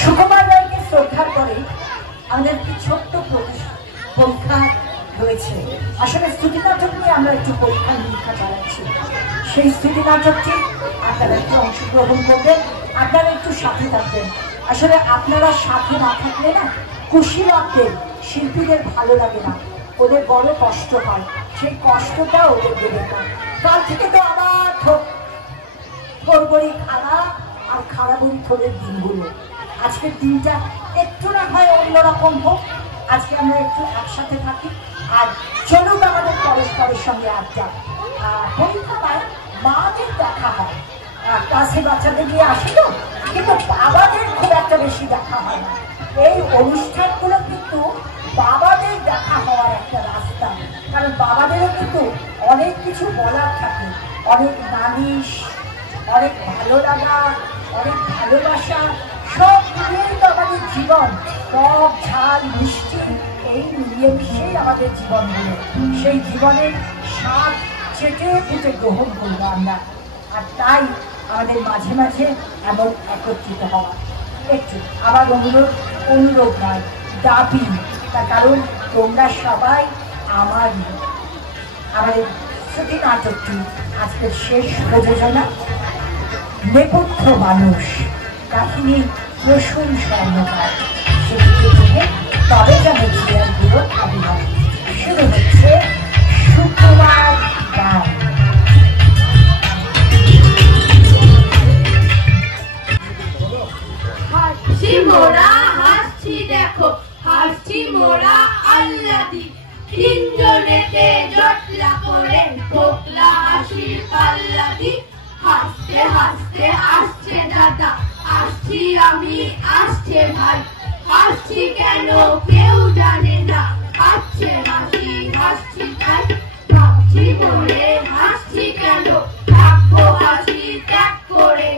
সুকুমার রায়কে শ্রদ্ধার করে আমাদের একটি ছোট্ট পরীক্ষা রয়েছে। আসলে স্তুতি নাটক নিয়ে আমরা একটু পরীক্ষা নিরীক্ষা চালাচ্ছি। সেই স্তুতি নাটকটি আপনারা একটু অংশগ্রহণ করবেন, আপনারা একটু সাথে থাকবেন। আসলে আপনারা সাথে না থাকলে না কুশীলবদের শিল্পীদের ভালো লাগে না, ওদের বড় কষ্ট হয়, সেই কষ্টটা ওদের দেবে না। কাল থেকে তো আবার থরবড়ি খারাপ আর খারাপই থরের দিনগুলো। আজকের দিনটা একটু না হয় অন্যরকম হোক, আজকে আমরা একটু একসাথে থাকি আর চলুক আমাদের পরস্পরের সঙ্গে আড্ডা। পরীক্ষায় মাদের দেখা হয়, ক্লাসে বাচ্চাদের নিয়ে আসে তো, কিন্তু বাবাদের খুব একটা বেশি দেখা হয় না। এই অনুষ্ঠানগুলো কিন্তু বাবাদের দেখা হওয়ার একটা রাস্তা, কারণ বাবাদেরও কিন্তু অনেক কিছু বলার থাকে, অনেক নালিশ, অনেক ভালো লাগা, অনেক ভালোবাসা, সব মিলিয়েই তো আমাদের জীবন। টক ঝাল মিষ্টি এই মিলিয়ে মিশিয়েই আমাদের জীবনগুলো। সেই জীবনের স্বাদ চেটে চেটে গ্রহণ করবো আমরা। আর তাই আমাদের মাঝে মাঝে এমন একত্রিত হওয়া। একটু আবার অনুরোধ নয়, দাবি, তার কারণ তোমরা সবাই আমারই। আমাদের স্তুতি নাটকটি আজকের শেষ প্রযোজনা, নেপথ্য মানুষ, কাহিনী প্রসূন স্বর্ণকার। তবে যেন চেয়ারগুলো খালি হয়। শুরু হচ্ছে সুকুমার রায়। হাসছি মোরা, হাসছি দেখো, হাসছি মোরা আল্লাদি। তিনজনেতে জটলা করে পোকলা হাসির পাল্লাদি। হাসতে হাসতে আসছে দাদা, আসছি আমি, আসছে ভাই। হাসছি কেন কেউ জানে না, হাসছে হাসি হাসছি তাই। ভাবছি বলে হাসছি কেন, থাকবো হাসি ত্যাগ করে।